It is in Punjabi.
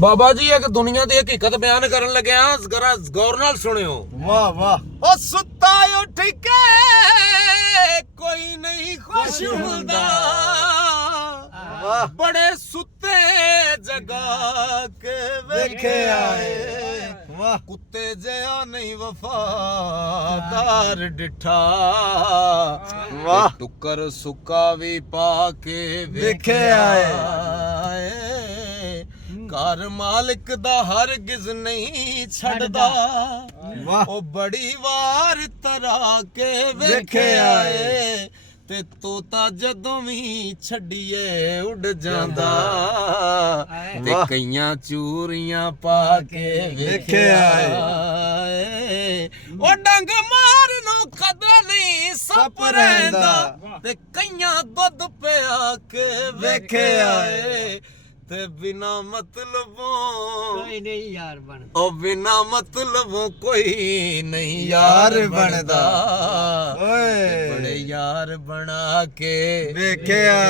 ਬਾਬਾ ਜੀ ਇੱਕ ਦੁਨੀਆ ਦੀ ਹਕੀਕਤ ਬਿਆਨ ਕਰਨ ਲੱਗਿਆ, ਜ਼ਰਾ ਗੌਰ ਨਾਲ ਸੁਣਿਓ। ਵਾਹ ਵਾਹ। ਉਹ ਸੁੱਤਾ ਉੱਠ ਕੇ ਕੋਈ ਨਹੀਂ ਖੁਸ਼ ਹੁੰਦਾ, ਬੜੇ ਸੁੱਤੇ ਜਗਾ ਕੇ ਵੇਖਿਆ ਏ। ਵਾਹ। ਕੁੱਤੇ ਜਿਹਾ ਨਹੀਂ ਵਫਾਦਾਰ ਡਿਠਾ, ਵਾਹ। ਟੁੱਕਰ ਸੁੱਕਾ ਵੀ ਪਾ ਕੇ ਵੇਖਿਆ ਏ। ਘਰ ਮਾਲਕ ਦਾ ਹਰਗਿਜ਼ ਨਹੀਂ ਛੱਡਦਾ, ਵਾਹ। ਉਹ ਬੜੀ ਵਾਰ ਤਰਾ ਕੇ ਵੇਖਿਆ ਏ। ਤੇ ਤੋਤਾ ਜਦੋਂ ਵੀ ਛੱਡੀਏ ਉੱਡ ਜਾਂਦਾ, ਤੇ ਵਾਹ। ਕਈਆਂ ਚੂਰੀਆਂ ਪਾ ਕੇ ਵੇਖਿਆ ਏ। ਉਹ ਡੰਗ ਮਾਰਨੋਂ ਕਦੇ ਨਹੀਂ ਸੱਪ ਰਹਿੰਦਾ, ਤੇ ਕਈਆਂ ਦੁੱਧ ਪਿਆ ਕੇ ਵੇਖਿਆ ਏ। ਤੇ ਬਿਨਾ ਮਤਲਬੋਂ ਕੋਈ ਨਹੀਂ ਯਾਰ ਬਣ, ਉਹ ਬਿਨਾ ਮਤਲਬੋਂ ਕੋਈ ਨਹੀਂ ਯਾਰ ਬਣਦਾ, ਓਏ ਬੜੇ ਯਾਰ ਬਣਾ ਕੇ ਵੇਖਿਆ।